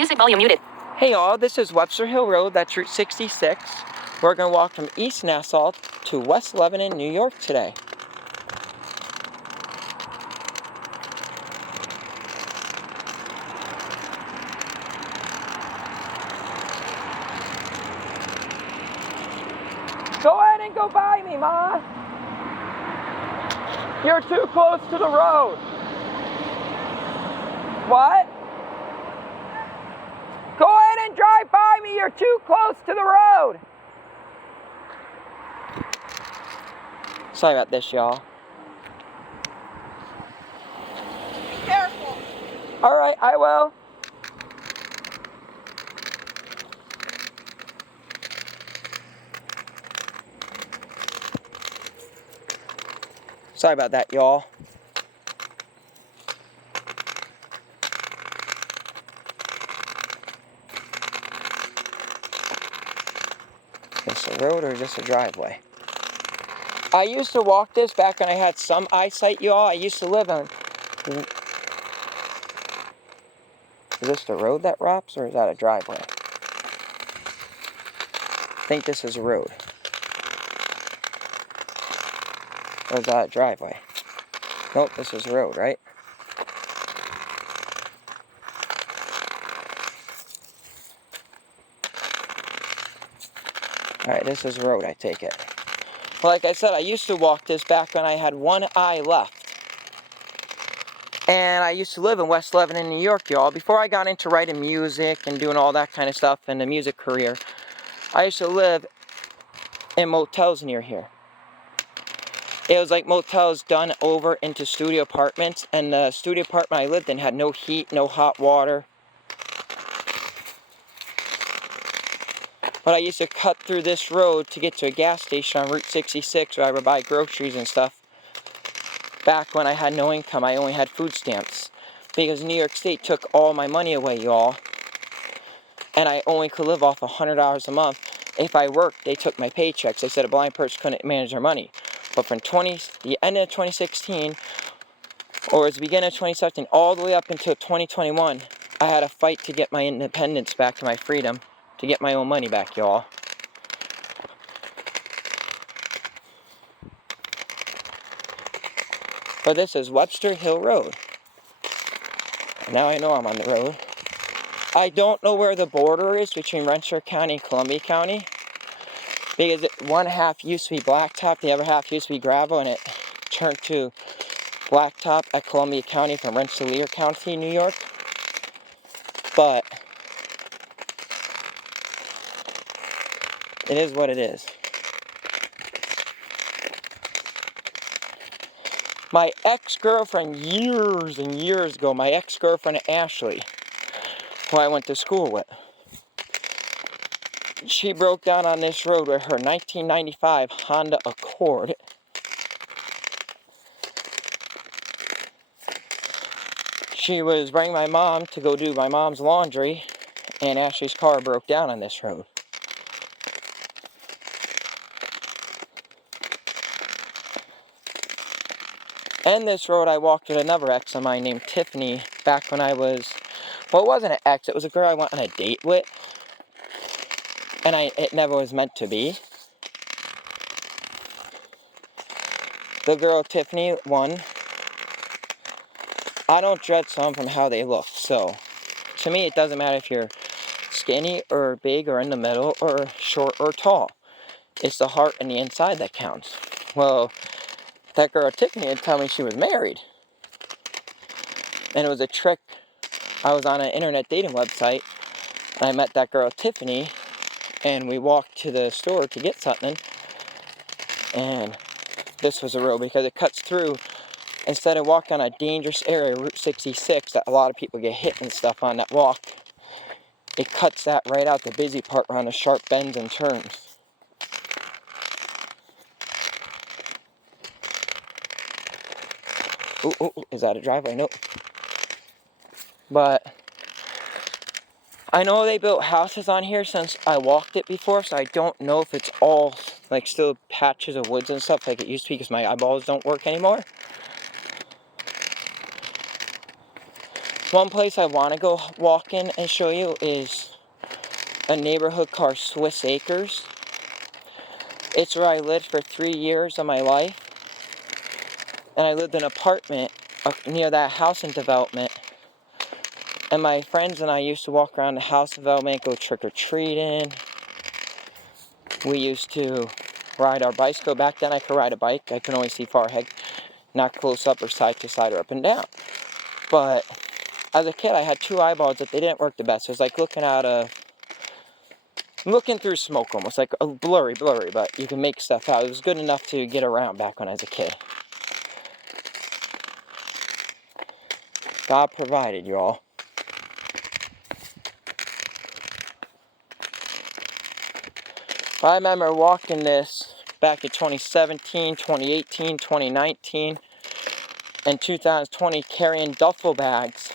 Music volume muted. Hey all, this is Webster Hill Road, that's Route 66. We're going to walk from East Nassau to West Lebanon, New York today. Go ahead and go by me, Ma. You're too close to the road. What? Go ahead and drive by me, you're too close to the road. Sorry about this, y'all. Be careful. Alright, I will. Sorry about that, y'all. Is this a road or just a driveway? I used to walk this back when I had some eyesight, y'all. I used to live on... Is this the road that wraps, or is that a driveway? I think this is a road. Or is that a driveway? Nope, this is a road, right? Alright, this is a road, I take it. Well, like I said, I used to walk this back when I had one eye left. And I used to live in West Lebanon, New York, y'all. Before I got into writing music and doing all that kind of stuff in the music career, I used to live in motels near here. It was like motels done over into studio apartments, and the studio apartment I lived in had no heat, no hot water. But I used to cut through this road to get to a gas station on Route 66 where I would buy groceries and stuff. Back when I had no income, I only had food stamps. Because New York State took all my money away, y'all. And I only could live off $100 a month. If I worked, they took my paychecks. They said a blind person couldn't manage their money. But from the end of 2016, or at the beginning of 2017, all the way up until 2021, I had to fight to get my independence back, to my freedom, to get my own money back, y'all. But this is Webster Hill Road. And now I know I'm on the road. I don't know where the border is between Rensselaer County and Columbia County. Because one half used to be blacktop, the other half used to be gravel, and it turned to blacktop at Columbia County from Rensselaer County, New York. But it is what it is. My ex-girlfriend years and years ago, my ex-girlfriend Ashley, who I went to school with, she broke down on this road with her 1995 Honda Accord. She was bringing my mom to go do my mom's laundry, and Ashley's car broke down on this road. And this road I walked with another ex of mine named Tiffany back when I was, well, it wasn't an ex, it was a girl I went on a date with. And it never was meant to be. The girl Tiffany, one, I don't judge someone from how they look. So, to me it doesn't matter if you're skinny or big or in the middle or short or tall. It's the heart and the inside that counts. Well, that girl Tiffany had told me she was married. And it was a trick. I was on an internet dating website, and I met that girl Tiffany, and we walked to the store to get something, and this was a road because it cuts through. Instead of walking on a dangerous area, Route 66, that a lot of people get hit and stuff on that walk, it cuts that right out, the busy part around the sharp bends and turns. Ooh, is that a driveway? Nope. But I know they built houses on here since I walked it before, so I don't know if it's all like still patches of woods and stuff like it used to be because my eyeballs don't work anymore. One place I want to go walk in and show you is a neighborhood called Swiss Acres. It's where I lived for 3 years of my life. And I lived in an apartment near that housing development. And my friends and I used to walk around the house development, go trick-or-treating. We used to ride our bicycle. Back then I could ride a bike. I could only see far ahead, not close up or side to side or up and down. But as a kid, I had 2 eyeballs that they didn't work the best. It was like looking through smoke almost, like a blurry, but you can make stuff out. It was good enough to get around back when I was a kid. God provided, you all. I remember walking this back in 2017, 2018, 2019, and 2020, carrying duffel bags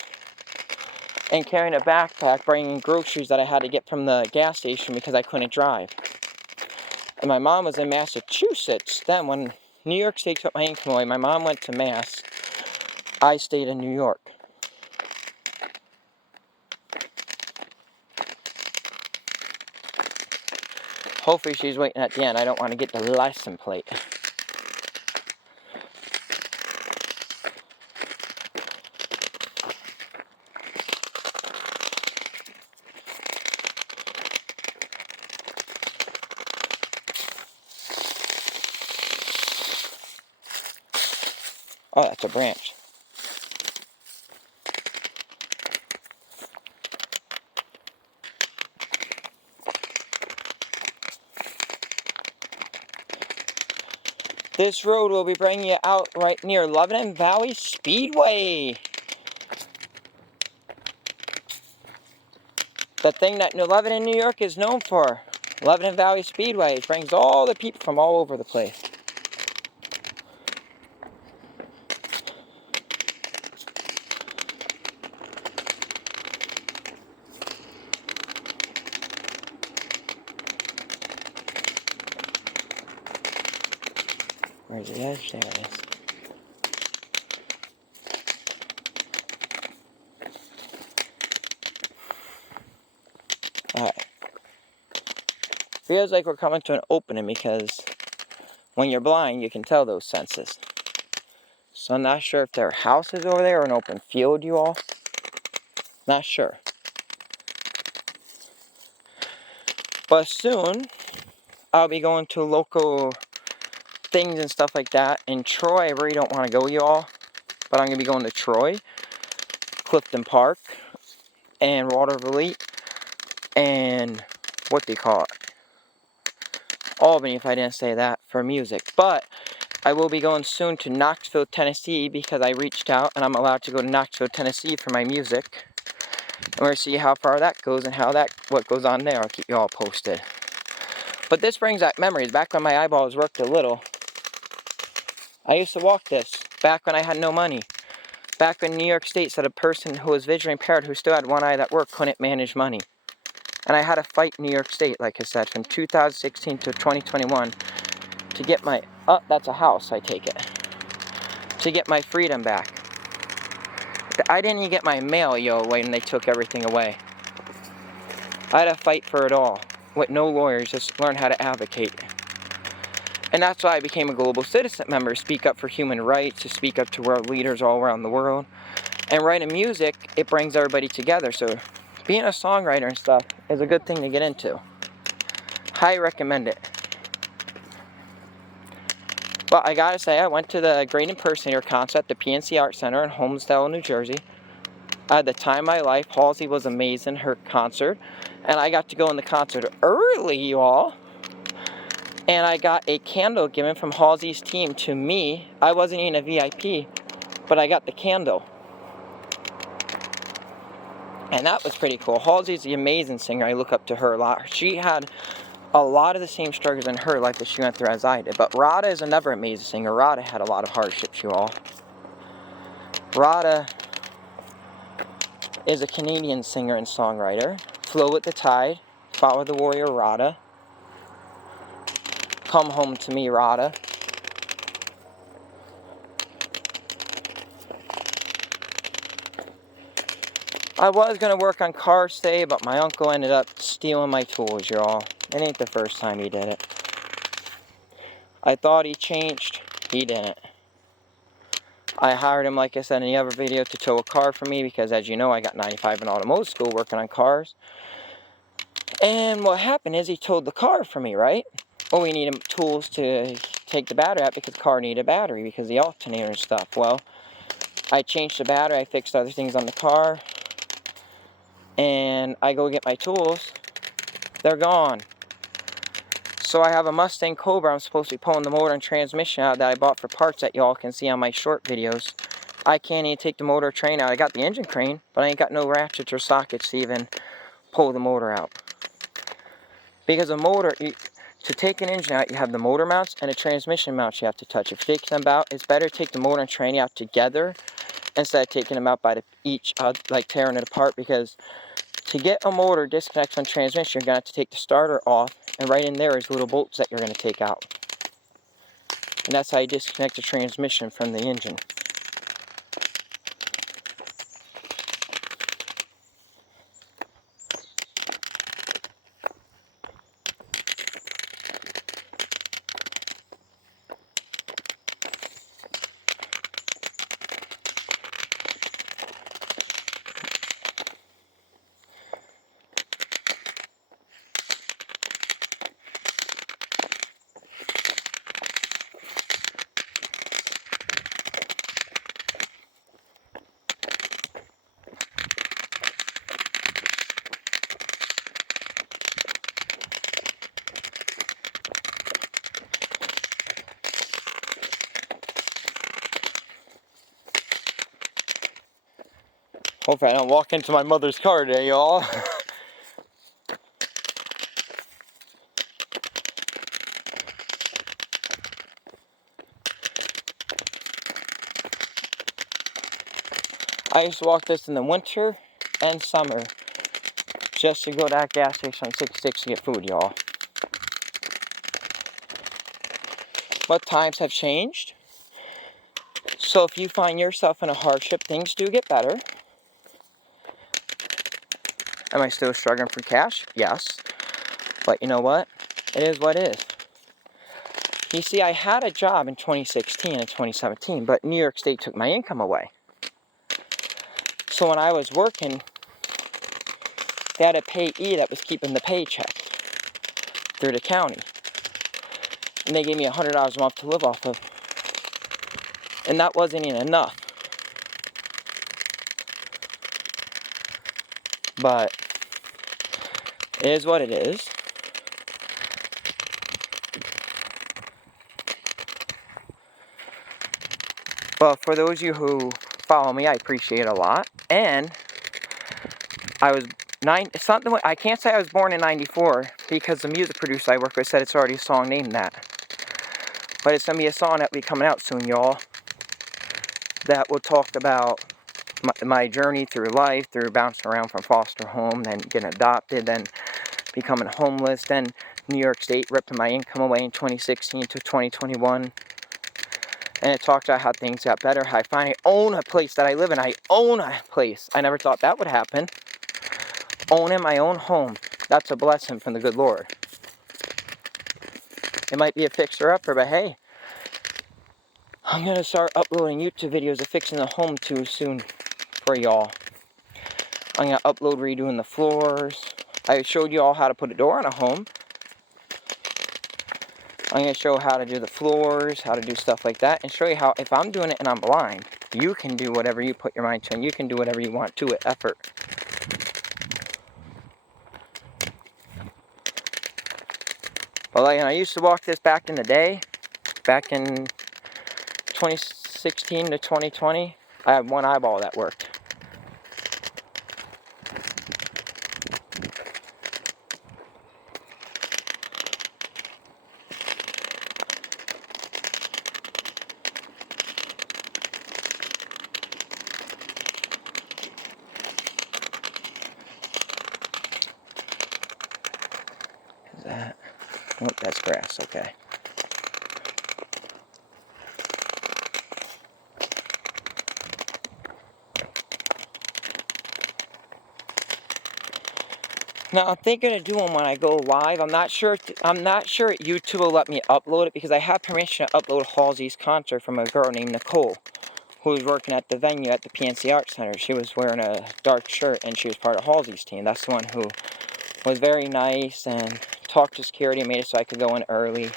and carrying a backpack, bringing groceries that I had to get from the gas station because I couldn't drive. And my mom was in Massachusetts. Then when New York State took my income away, my mom went to Mass. I stayed in New York. Hopefully she's waiting at the end. I don't want to get the license plate. Oh, that's a branch. This road will be bringing you out right near Lebanon Valley Speedway. The thing that Lebanon, New York is known for. Lebanon Valley Speedway. It brings all the people from all over the place. Where's the edge? There it is. Alright. Feels like we're coming to an opening because when you're blind, you can tell those senses. So I'm not sure if there are houses over there or an open field, you all. Not sure. But soon, I'll be going to local things and stuff like that. In Troy, I really don't want to go, you all. But I'm going to be going to Troy, Clifton Park, and Waterville, and what do you call it? Albany, if I didn't say that, for music. But I will be going soon to Knoxville, Tennessee, because I reached out and I'm allowed to go to Knoxville, Tennessee for my music. And we're going to see how far that goes and what goes on there. I'll keep you all posted. But this brings back memories. Back when my eyeballs worked a little, I used to walk this. Back when I had no money. Back when New York State said a person who was visually impaired who still had one eye that worked couldn't manage money. And I had to fight New York State, like I said, from 2016 to 2021 to get my... Oh, that's a house, I take it. To get my freedom back. I didn't even get my mail, when they took everything away. I had to fight for it all. With no lawyers, just learn how to advocate. And that's why I became a global citizen member. Speak up for human rights, to speak up to world leaders all around the world. And writing music, it brings everybody together. So being a songwriter and stuff is a good thing to get into. Highly recommend it. But I gotta say, I went to the Great Impersonator concert at the PNC Art Center in Homestead, New Jersey. I had the time of my life. Halsey was amazing, her concert. And I got to go in the concert early, you all. And I got a candle given from Halsey's team to me. I wasn't even a VIP, but I got the candle. And that was pretty cool. Halsey's an amazing singer. I look up to her a lot. She had a lot of the same struggles in her life that she went through as I did. But Rada is another amazing singer. Rada had a lot of hardships, you all. Rada is a Canadian singer and songwriter. Flow with the Tide, Follow the Warrior, Rada. Come Home to Me, Rada. I was going to work on cars today, but my uncle ended up stealing my tools, y'all. It ain't the first time he did it. I thought he changed. He didn't. I hired him, like I said in the other video, to tow a car for me because, as you know, I got 95 in automotive school working on cars. And what happened is he towed the car for me, right? Well, we needed tools to take the battery out because the car needed a battery because of the alternator and stuff. Well, I changed the battery, I fixed other things on the car, and I go get my tools. They're gone. So I have a Mustang Cobra. I'm supposed to be pulling the motor and transmission out that I bought for parts that y'all can see on my short videos. I can't even take the motor train out. I got the engine crane, but I ain't got no ratchets or sockets to even pull the motor out. Because a motor, to take an engine out, you have the motor mounts and the transmission mounts you have to touch. If you take them out, it's better to take the motor and train out together instead of taking them out by like tearing it apart, because to get a motor disconnected from transmission, you're going to have to take the starter off, and right in there is little bolts that you're going to take out. And that's how you disconnect the transmission from the engine. Hopefully I don't walk into my mother's car today, y'all. I used to walk this in the winter and summer just to go to that gas station on 66 to get food, y'all. But times have changed. So if you find yourself in a hardship, things do get better. Am I still struggling for cash? Yes. But you know what? It is what it is. You see, I had a job in 2016 and 2017, but New York State took my income away. So when I was working, they had a payee that was keeping the paycheck through the county. And they gave me $100 a month to live off of. And that wasn't even enough. But it is what it is. But for those of you who follow me, I appreciate it a lot. And I was I can't say I was born in 94 because the music producer I work with said it's already a song named that. But it's going to be a song that will be coming out soon, y'all, that will talk about my journey through life, through bouncing around from foster home, then getting adopted, then becoming homeless, then New York State ripping my income away in 2016 to 2021. And it talks about how things got better, how I finally own a place that I live in. I own a place. I never thought that would happen. Owning my own home, that's a blessing from the good Lord. It might be a fixer-upper, but hey, I'm going to start uploading YouTube videos of fixing the home too soon for y'all. I'm going to upload redoing the floors. I showed you all how to put a door on a home. I'm going to show how to do the floors, how to do stuff like that, and show you how, if I'm doing it and I'm blind, you can do whatever you put your mind to, and you can do whatever you want to with effort. But like, I used to walk this back in the day, back in 2016 to 2020, I had one eyeball that worked. Is that? Oh, that's grass, okay. Now I'm thinking of doing when I go live. I'm not sure YouTube will let me upload it because I have permission to upload Halsey's concert from a girl named Nicole, who was working at the venue at the PNC Arts Center. She was wearing a dark shirt and she was part of Halsey's team. That's the one who was very nice and talked to security and made it so I could go in early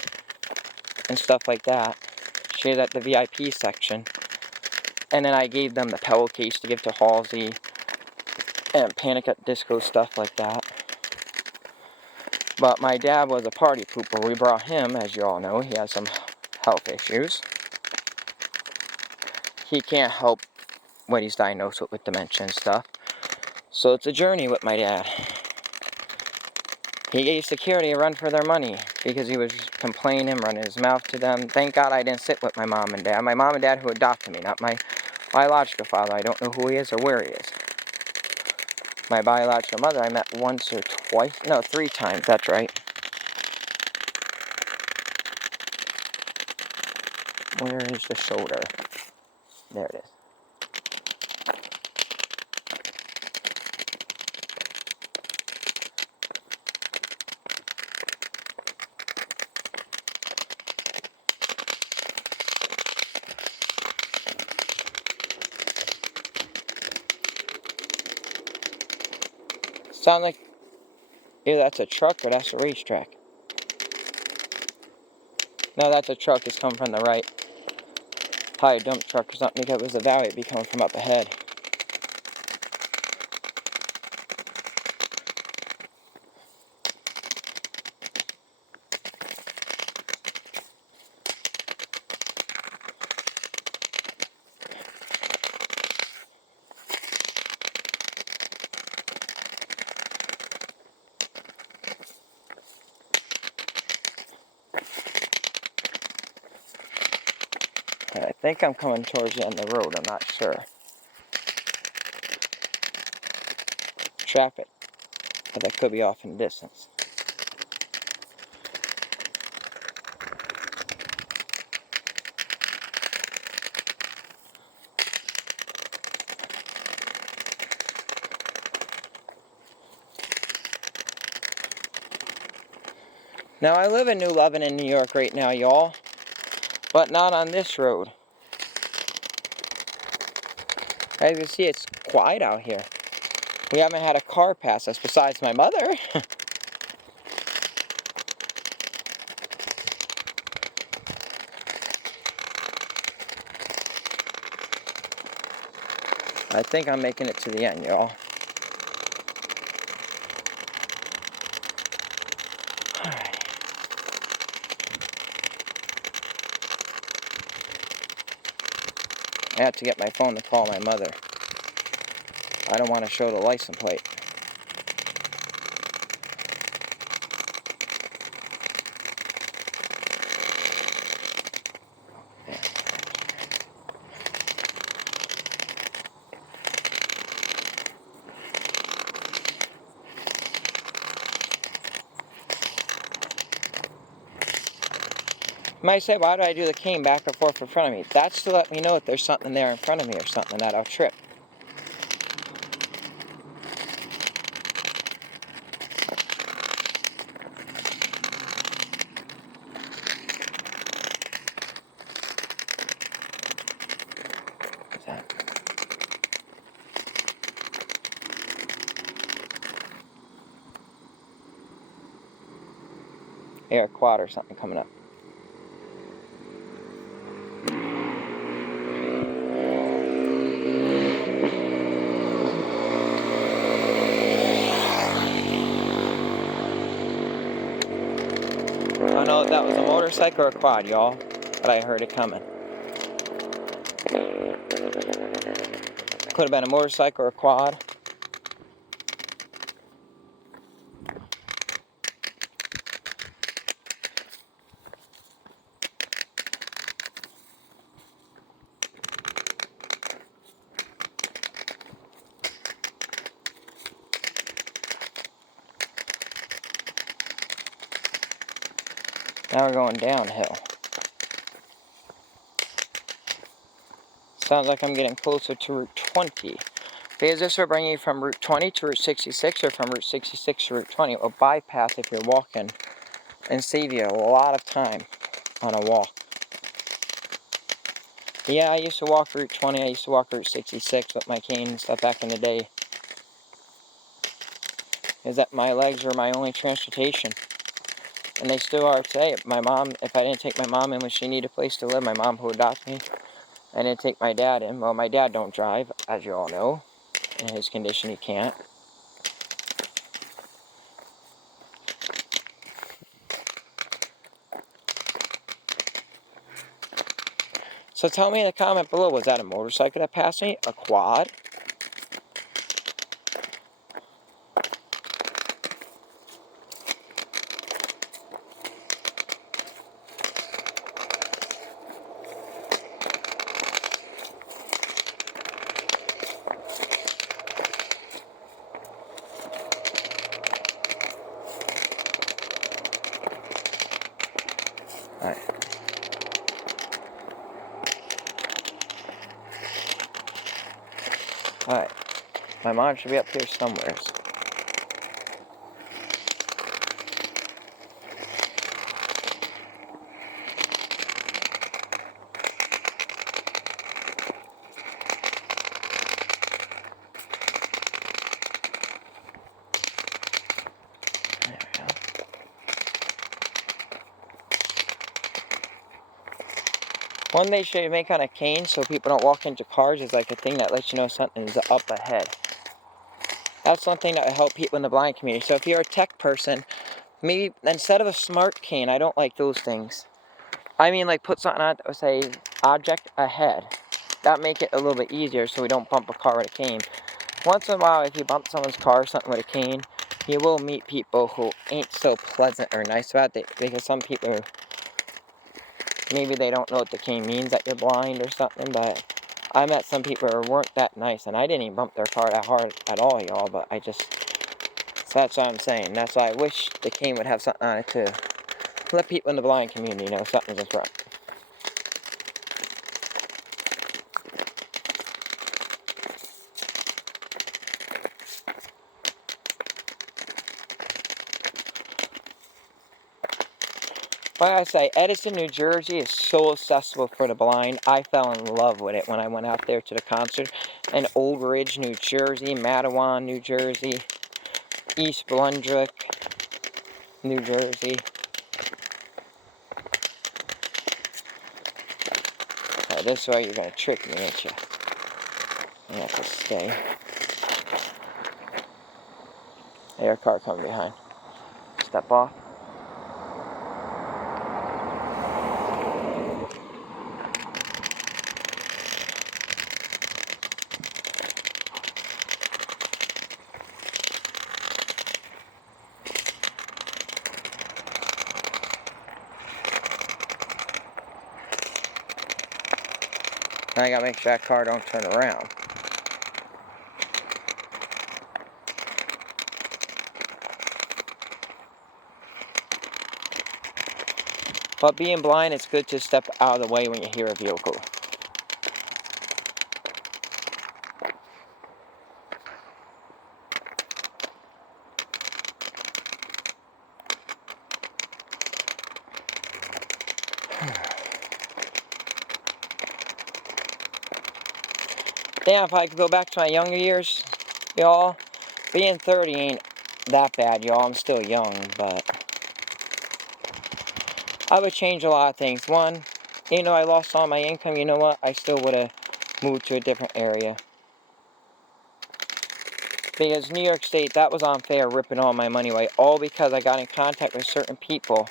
and stuff like that. She was at the VIP section. And then I gave them the Pebble case to give to Halsey and Panic at Disco, stuff like that. But my dad was a party pooper. We brought him, as you all know. He has some health issues. He can't help what he's diagnosed with dementia and stuff. So it's a journey with my dad. He gave security a run for their money because he was complaining, running his mouth to them. Thank God I didn't sit with my mom and dad. My mom and dad who adopted me, not my biological father. I don't know who he is or where he is. My biological mother I met once or twice. No, 3 times. That's right. Where is the shoulder? There it is. Sound like either that's a truck or that's a racetrack. No, that's a truck. It's coming from the right. Probably a dump truck or something because it was a valley. It'd be coming from up ahead. I think I'm coming towards the end of the road. I'm not sure. Traffic. But that could be off in the distance. Now I live in New Lebanon, New York right now, y'all. But not on this road. As you can see, it's quiet out here. We haven't had a car pass us besides my mother. I think I'm making it to the end, y'all. Alright. I have to get my phone to call my mother. I don't want to show the license plate. You might say, why do I do the cane back and forth in front of me? That's to let me know if there's something there in front of me or something that I'll trip. What's that? Here, a quad or something coming up. I don't know if that was a motorcycle or a quad, y'all, but I heard it coming. Could have been a motorcycle or a quad. Now we're going downhill. Sounds like I'm getting closer to Route 20. Because this will bring you from Route 20 to Route 66 or from Route 66 to Route 20. It will bypass if you're walking and save you a lot of time on a walk. Yeah, I used to walk Route 20. I used to walk Route 66 with my cane and stuff back in the day. Is that my legs were my only transportation. And they still are today. My mom, if I didn't take my mom in when she needed a place to live, my mom who adopted me, I didn't take my dad in. Well, my dad don't drive, as you all know. In his condition, he can't. So tell me in the comment below, was that a motorcycle that passed me? A quad? Alright. Alright. My mom should be up here somewhere. There we go. One they should make on a cane so people don't walk into cars is like a thing that lets you know something's up ahead. That's one thing that will help people in the blind community. So if you're a tech person, maybe instead of a smart cane, I don't like those things. I mean, like put something on that would say object ahead. That make it a little bit easier so we don't bump a car with a cane. Once in a while, if you bump someone's car or something with a cane, you will meet people who ain't so pleasant or nice about it, because some people, maybe they don't know what the cane means, that you're blind or something, but I met some people who weren't that nice, and I didn't even bump their car that hard at all, y'all, but I just, so that's what I'm saying. That's why I wish the cane would have something on it to let people in the blind community know something's in front. Like I say, Edison, New Jersey is so accessible for the blind. I fell in love with it when I went out there to the concert. And Old Ridge, New Jersey, Matawan, New Jersey, East Blundrick, New Jersey. Oh, this is where you're going to trick me, ain't you? You have to stay. There's a car coming behind. Step off. Now I gotta make sure that car don't turn around. But being blind, it's good to step out of the way when you hear a vehicle. Damn, if I could go back to my younger years, y'all, being 30 ain't that bad, y'all. I'm still young, but I would change a lot of things. One, even though I lost all my income, you know what? I still would have moved to a different area. Because New York State, that was unfair, ripping all my money away, all because I got in contact with certain people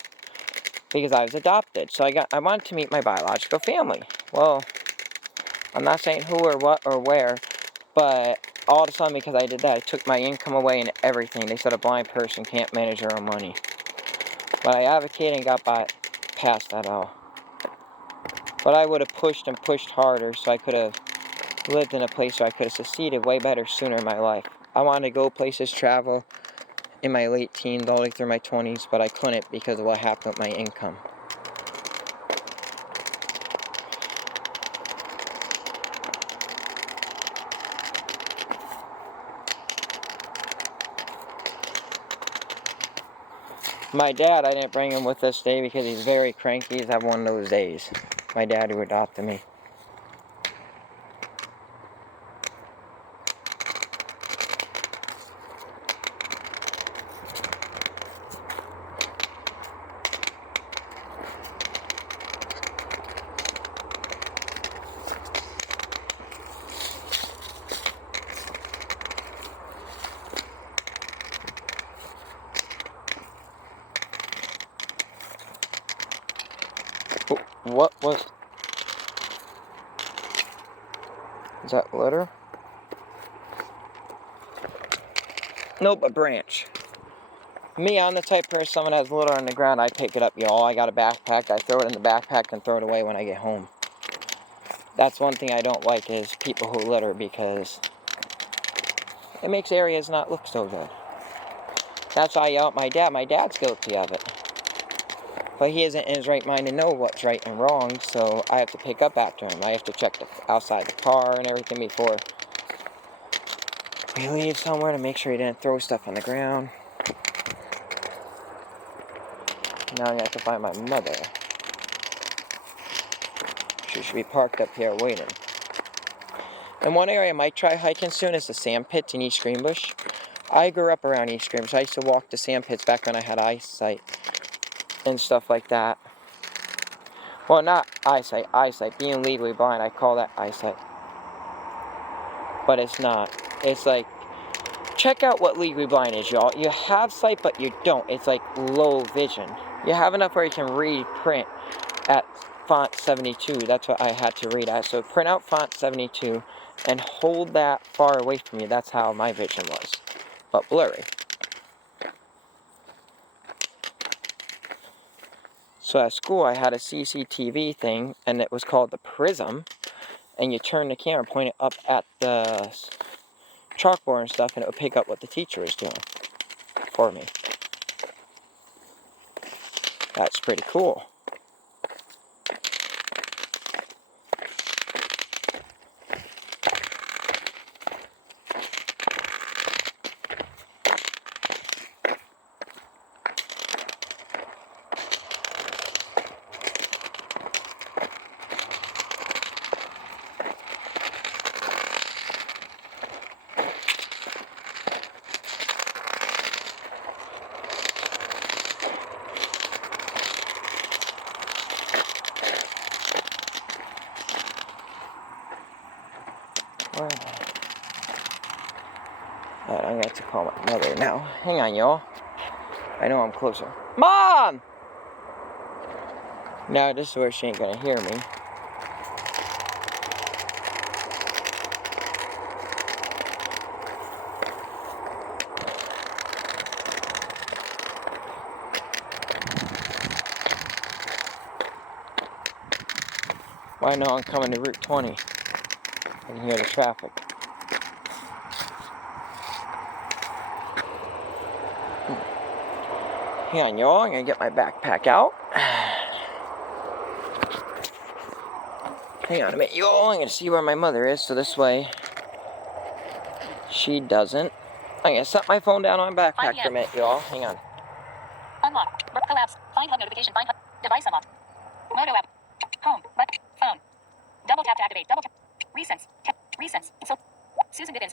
because I was adopted. So I wanted to meet my biological family. Well, I'm not saying who or what or where, but all of a sudden, because I did that, I took my income away and everything. They said a blind person can't manage their own money. But I advocated and got past that all. But I would have pushed and pushed harder so I could have lived in a place where I could have succeeded way better sooner in my life. I wanted to go places, travel in my late teens, all the way through my 20s, but I couldn't because of what happened with my income. My dad, I didn't bring him with us today because he's very cranky. He's having one of those days. My dad who adopted me. Oh, what was... Is that litter? Nope, a branch. Me, I'm the type of person, someone has litter on the ground, I pick it up, y'all. I got a backpack, I throw it in the backpack and throw it away when I get home. That's one thing I don't like is people who litter because it makes areas not look so good. That's why I yell at my dad. My dad's guilty of it. But he isn't in his right mind to know what's right and wrong, so I have to pick up after him. I have to check the outside the car and everything before we leave somewhere to make sure he didn't throw stuff on the ground. Now I have to find my mother. She should be parked up here waiting. And one area I might try hiking soon is the sand pits in East Greenbush. I grew up around East Greenbush. I used to walk the sand pits back when I had eyesight and stuff like that. Well, not eyesight. Being legally blind, I call that eyesight. But it's not. It's like, check out what legally blind is, y'all. You have sight, but you don't. It's like low vision. You have enough where you can read print at font 72. That's what I had to read at. So print out font 72 and hold that far away from you. That's how my vision was. But blurry. So at school, I had a CCTV thing, and it was called the prism. And you turn the camera, point it up at the chalkboard and stuff, and it would pick up what the teacher was doing for me. That's pretty cool. Alright, I'm going to have to call my mother now. Hang on, y'all. I know I'm closer. Mom! No, this is where she ain't going to hear me. Well, I know I'm coming to Route 20. I can hear the traffic. Hang on, y'all. I'm going to get my backpack out. Hang on a minute, y'all. I'm going to see where my mother is, so this way she doesn't. I'm going to set my phone down on my backpack for a minute, y'all. Hang on. Unlock. Work collapse. Find hub notification. Find hub. Device unlocked. Moto app. Home. But phone. Double tap to activate. Double tap. Recents. Recents. So Susan Bivens.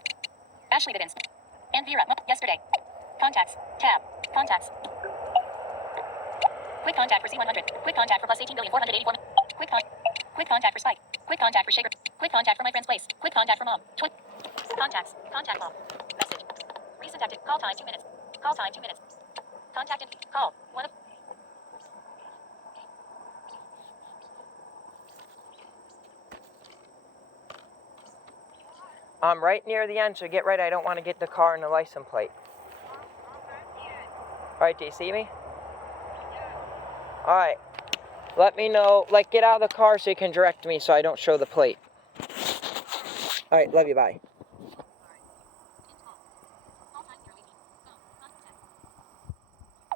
Ashley Bivens. And Vera. Yesterday. Contacts. Tab. Contacts. Quick contact for C100. Quick contact for plus 18,484. Quick contact for Spike. Quick contact for Shaker. Quick contact for my friend's place. Quick contact for mom. Contacts. Contact mom. Message. Recent active. Call time 2 minutes. Call time 2 minutes. Contact and call. One of. I'm right near the end, so get ready. I don't want to get the car and the license plate. Alright, do you see me? Alright. Let me know. Like, get out of the car so you can direct me so I don't show the plate. Alright, love you, bye.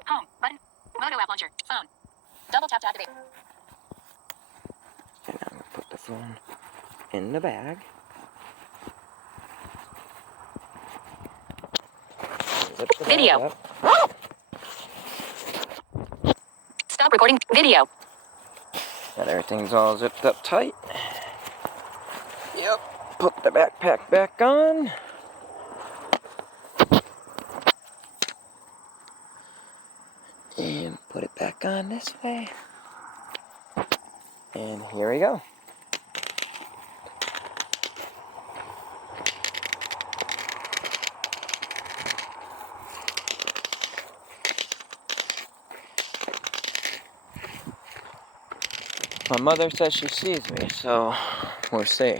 Home. Button. Moto app launcher. Phone. Double tap to activate. And I'm going to put the phone in the bag. Zip the bag Video. up. Stop recording video. Got everything's all zipped up tight. Yep. Put the backpack back on. And put it back on this way. And here we go. My mother says she sees me, so we'll see.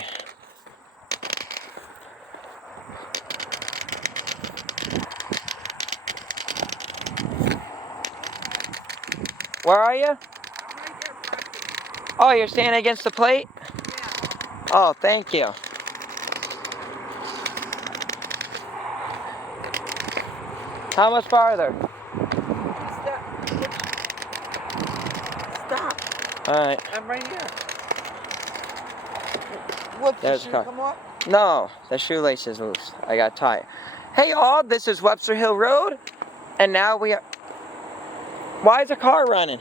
Where are you? Oh, you're standing against the plate? Yeah. Oh, thank you. How much farther? Stop. Alright. I'm right here. What, There's the the car. shoe come off? No, the shoelace is loose. I got tied. Hey all, this is Webster Hill Road, and now we are... Why is the car running?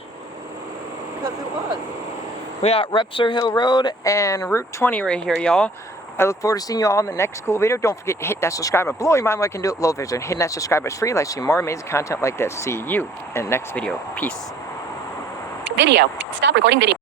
Because it was. We got Webster Hill Road and Route 20 right here, y'all. I look forward to seeing you all in the next cool video. Don't forget to hit that subscribe button. Blow your mind what I can do at low vision. Hitting that subscribe button is free. Like to see more amazing content like this. See you in the next video. Peace. Video. Stop recording video.